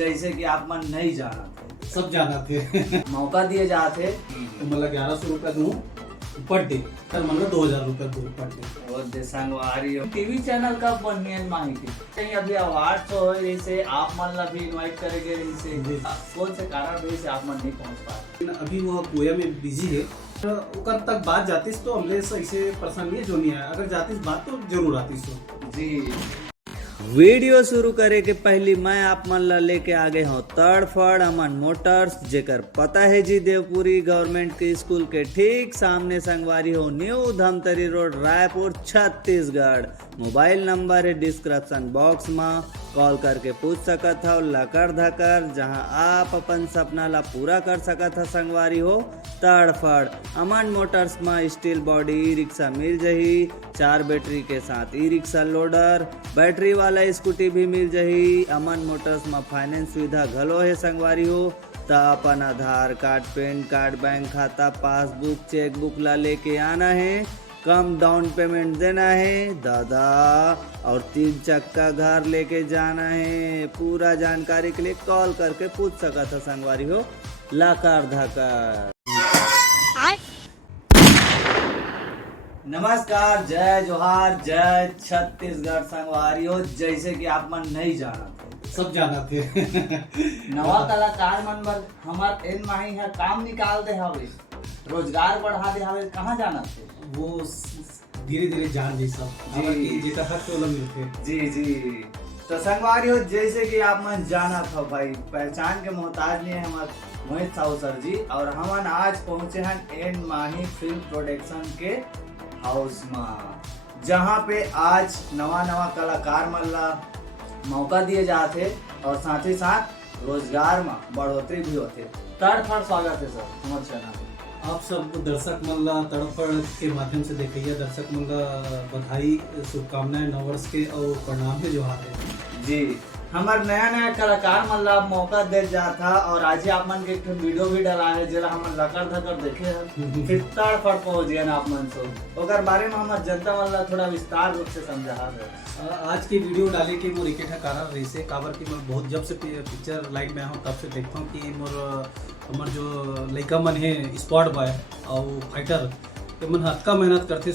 जैसे कि आप मन नहीं जाना थे, सब जाना थे। मौका दिए जाते तो मतलब 1100 रुपया दूँ पर डे, तर मतलब 2000 रुपया दूँ पर डे। और देसांगवारी टीवी चैनल का बनियन माहिती कहीं अभी अवार्ड हो जैसे आप मन ला भी इनवाइट करेंगे इनसे कौन से कारण वजह से आप मन नहीं पहुंच पाए? अभी वो गोया में बिजी है, तो ओकर तक बात जातीस तो हमले से ऐसे परेशानी जो नहीं है, अगर जातीस बात तो जरूर आतीस हो जी। वीडियो शुरू करे के पहली मैं आप मन ला लेके आ गए हूँ तड़फड़ अमन मोटर्स, जेकर पता है जी देवपुरी गवर्नमेंट के स्कूल के ठीक सामने संगवारी हो, new Dhamtari road, Raipur, Chhattisgarh. Mobile number है डिस्क्रिप्शन बॉक्स में, कॉल करके पूछ सकत हो लकर धकर, जहां आप अपन सपना ला पूरा कर सकत हो। संगवारी हो तड़फड़ अमन मोटर्स में स्टील बॉडी ई रिक्शा मिल जही, 4 बैटरी के साथ ई रिक्शा लोडर, बैटरी वाला स्कूटी भी मिल जही। अमन मोटर्स में फाइनेंस सुविधा घलो है। संगवारी हो तो अपन आधार कार्ड, पैन कार्ड, बैंक खाता, पासबुक, चेकबुक ला लेके आना है, कम डाउन पेमेंट देना है दादा, और 3 चक्का घर लेके जाना है। पूरा जानकारी के लिए कॉल करके पूछ सकता था। संगवारी हो लाकर धाकर। नमस्कार, जय जोहार, जय छत्तीसगढ़। संगवारी हो जैसे कि आप मन नहीं जाना थे, सब जाना थे। नवा कलाकार मन बर हमार एन माही है काम निकाल दे हवे, रोजगार बढ़ा दे हवे, कहाँ जाना थे? वो धीरे धीरे जान जी सब जी। जितना हक तो मिलते। जी जी। तो संगवारी हो जैसे कि आप मन जाना था भाई, पहचान के मोहताज नहीं है हमारे मोहित साहू सर जी, और हमन आज पहुंचे हैं एन माही फिल्म प्रोडक्शन के हाउस में, जहाँ पे आज नवा नवा कलाकार मन ला मौका दिए जाते और साथ ही साथ रोजगार में बढ़ोतरी भी होते। तड़फड़ स्वागत है सर हमारे चैनल में। आप सब दर्शक मन ला तड़फड़ के माध्यम से देखिए, दर्शक मन ला बधाई, शुभकामनाएं, नववर्ष के और प्रणाम के जोहार है जी। हमार नया नया कलाकार मन ला मौका दे जाता, और आज ही आप मन के एक वीडियो भी डाला है जेला हम लकर धकर देखे हैं, फिर तड़फड़ पहुंच गए ना आप मन से, ओकर बारे में हमार जनता मन ला थोड़ा विस्तार रूप से समझा है। आज के वीडियो डाले के मोर एक कारण रही से काबर की मैं बहुत जब से पिक्चर लाइन में हूँ तब से देखता हूँ कि मोर हमार जो लड़का मन है स्पॉट बॉय और फाइटर तो मन हत्का मेहनत करते,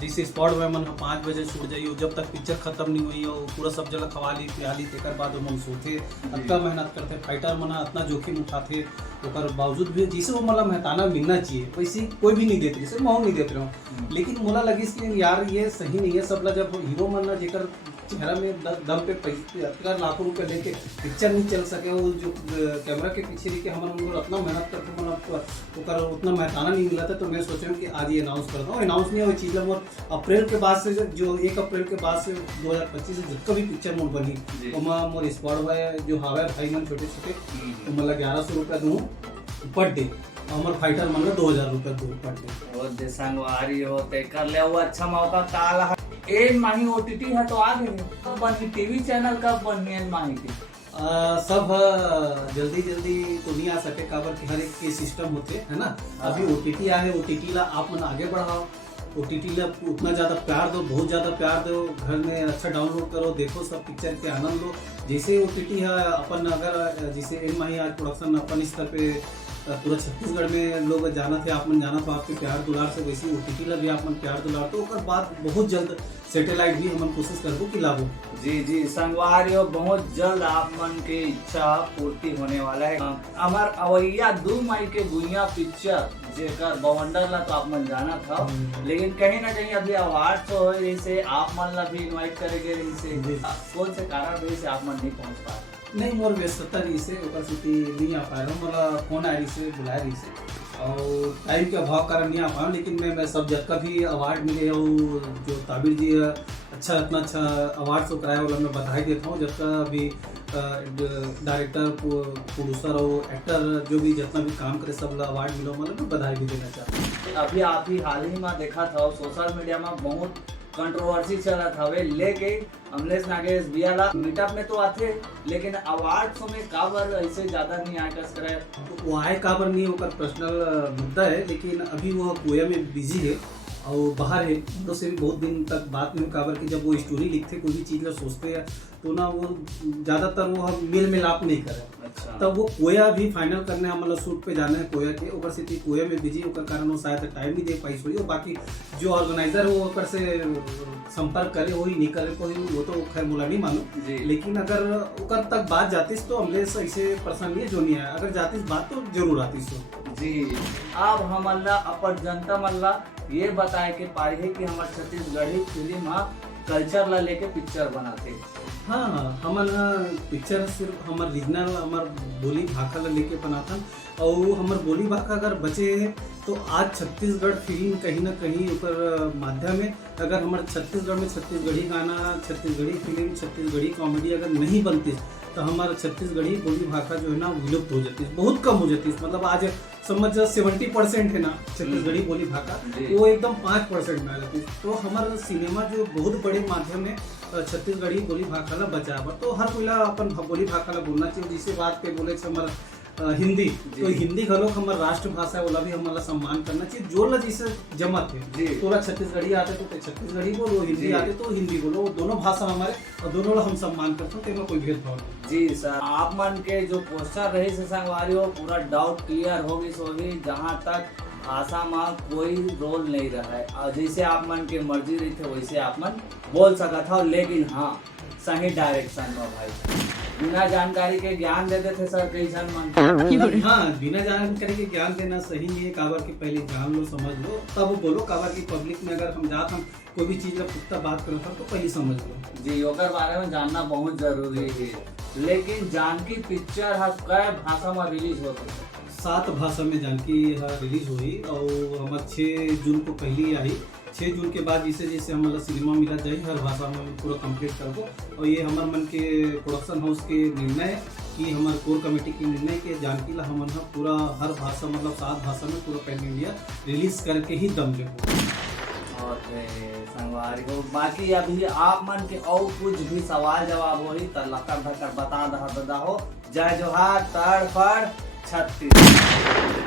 जैसे स्पॉट बॉय मन 5 बजे छूट जाइए, जब तक पिक्चर खत्म नहीं हुई और पूरा सब जगह खवा ली पिया ली, तेकर बाद मन सोते हत्का मेहनत करते। फाइटर मन इतना जोखिम उठाते, ओकर बावजूद भी जैसे वो मतलब मेहताना मिलना चाहिए वैसे कोई भी नहीं देते, जैसे मैं नहीं देते रहूँ, लेकिन मोला लगी कि यार ये सही नहीं है। सब जब हीरो मन ना जेकर चेहरा में दम पे पैसे लाखों रुपए लेके पिक्चर नहीं चल सके, वो जो कैमरा के पीछे रह के हमारे उतना मेहनत करके मतलब उतना मेहताना नहीं मिला था, तो मैं सोचा कि आज ये अनाउंस करता हूँ। अनाउंस नहीं हुई चीज़ मोर अप्रैल के बाद से, जो 1 अप्रैल के बाद से 2025 से जितना भी पिक्चर मोर बनी वो मोर स्पॉट बॉय जो हवा भाई मन छोटे छोटे तो मतलब 1100 रुपया दूँ पर डे, हमारे फाइटर मन 2000 रुपया दूँ पर डे। और देसांगवारी हो ते कर ले वो अच्छा मौका काला है। एन माही ओटीटी है तो आ गए, तो बनी टीवी चैनल का बनियन माही थी सब जल्दी जल्दी तो नहीं आ सके, काबर कि हर एक के सिस्टम होते है ना। अभी ओटीटी आए, ओटीटी ला आप मन आगे बढ़ाओ, ओटीटी ला उतना ज़्यादा प्यार दो, बहुत ज़्यादा प्यार दो, घर में अच्छा डाउनलोड करो, देखो सब पिक्चर के आनंद लो। जैसे ओटीटी है अपन अगर जैसे एन माही आज प्रोडक्शन अपन स्तर पे पूरा छत्तीसगढ़ में लोग जाना थे, आप मन जाना था आपके प्यार दुलार से, वैसे ओटीटी ला भी आप मन प्यार दुलार, तो ओकर बाद बहुत जल्द सैटेलाइट भी हम कोशिश करबो कि लाबो। जी जी संगवारियों, बहुत जल्द आप मन की इच्छा पूर्ति होने वाला है। हमार अवैया 2 मई के गुइया पिक्चर जेकर बवंडर ला तो आप मन जाना था, लेकिन कहीं ना कहीं अभी अवार्ड तो हो जैसे आप मन ला भी इनवाइट करेंगे जैसे कौन से कारण वजह से आप मन नहीं पहुंच पाए? नहीं मोर व्यस्तता रही से ओकर सेती नहीं आ पाया हूँ, मोला फोन आया रही से बुलाया रही से और टाइम के अभाव कारण नहीं आ पाया, लेकिन मैं सब जितना भी अवार्ड मिले और जो ताबिर जी अच्छा इतना अच्छा अवार्ड से कराया वाला मैं बधाई देता हूँ। जितना भी डायरेक्टर, प्रोड्यूसर और एक्टर जो भी जितना भी काम करे सब अवार्ड मिला, मतलब मैं बधाई भी देना चाहता हूँ। अभी आप ही हाल ही में देखा था सोशल मीडिया में बहुत कंट्रोवर्सी चला था वे लेके अमलेश नागेश बियाला मीटअप में तो आते, लेकिन अवार्ड में काबर ऐसे ज्यादा नहीं आकर्ष करे, वो आए काबर नहीं होकर पर्सनल मुद्दा है, लेकिन अभी वो गोया में बिजी है और बाहर है हम लोग से भी बहुत दिन तक बात नहीं काबर कि जब वो स्टोरी लिखते कोई भी चीज़ ला सोचते हैं तो ना वो ज़्यादातर वो हम मेल मिलाप नहीं करे। अच्छा। तब वो कोया भी फाइनल करने मतलब शूट पे जाना है कोया के ऊपर से कोया में बिजी होकर कारण वो शायद टाइम नहीं दे पाई सोई और बाकी जो ऑर्गेनाइजर है वो ऊपर से संपर्क करे हो ही नहीं करे कोई वो तो खैर मोला नहीं मानो जी। लेकिन अगर उकर तक बात जातीस तो हमले से ऐसे परेशान नहीं है जो नहीं है अगर जातीस बात तो जरूर आतीस तो जी। अब हम अल्लाह अपन जनता मल्ला ये बताए के पारी है कि हमारे छत्तीसगढ़ी फिल्म कल्चर ला लेके पिक्चर बनाते। हाँ हमार पिक्चर सिर्फ हमार रीजनल हमार बोली भाषा ला लेके बनाथन और हमार बोली भाषा अगर बचे तो आज छत्तीसगढ़ फिल्म कहीं ना कहीं ऊपर माध्यम है। अगर हमारे छत्तीसगढ़ में छत्तीसगढ़ी गाना छत्तीसगढ़ी फिल्म छत्तीसगढ़ी कॉमेडी अगर नहीं बनती तो हमारा छत्तीसगढ़ी बोली भाषा जो है ना विलुप्त हो जाती है बहुत कम हो जाती है। मतलब आज समझ 70% है ना छत्तीसगढ़ी बोली भाषा वो एकदम 5% में आ जाती है। तो हमारा सिनेमा जो बहुत बड़े माध्यम है छत्तीसगढ़ी बोली भाषा ला बचावा तो हर कोई अपन बोली भाषा ला बोलना चाहिए। जिसे बात पे बोले हमारा हिंदी तो हिंदी घलोक हमार राष्ट्रभाषा वाला भी हमारा सम्मान करना चाहिए जो ला जिसे जमत है। तोला छत्तीसगढ़ी आते तो छत्तीसगढ़ी बोलो हिंदी आते तो हिंदी बोलो दोनों भाषा हमारे और दोनों ला हम सम्मान करते हैं कोई भेदभाव नहीं। जी सर आप मन के जो पोस्टर रही से संगवारी हो पूरा डाउट क्लियर होगी सोगी जहाँ तक भाषा में कोई रोल नहीं रहा है और जैसे आप मन के मर्जी रही थे वैसे आप मन बोल सका था लेकिन हाँ सही डायरेक्शन में भाई बिना जानकारी के ज्ञान दे देते सर कई जन मन। हाँ बिना जानकारी के ज्ञान देना सही नहीं है। काबर की पहले जान लो समझ लो तब बोलो। काबर की पब्लिक में अगर हम जात हम कोई भी चीज का पुख्ता बात करो तो पहले समझ लो। जी ओकर बारे में जानना बहुत जरूरी है। लेकिन जानकी पिक्चर है कै भाषा में रिलीज होती है? 7 भाषा में जानकी रिलीज हुई और हमारे 6 जून को पहली आई। 6 जून के बाद जैसे जैसे हमारा सिनेमा मिला जाए हर भाषा में पूरा कंप्लीट कर दो। और ये हमारे मन के प्रोडक्शन हाउस के निर्णय कि हमारे कोर कमेटी के निर्णय के जानकी ला हम पूरा हर भाषा मतलब 7 भाषा में पूरा पैन इंडिया रिलीज करके ही दम ले। संगवारी को बाकी अभी आप मन के और कुछ भी सवाल जवाब हो तो लकर धकर बता दहा हो। जय जोहार तड़फड़ छत्तीस।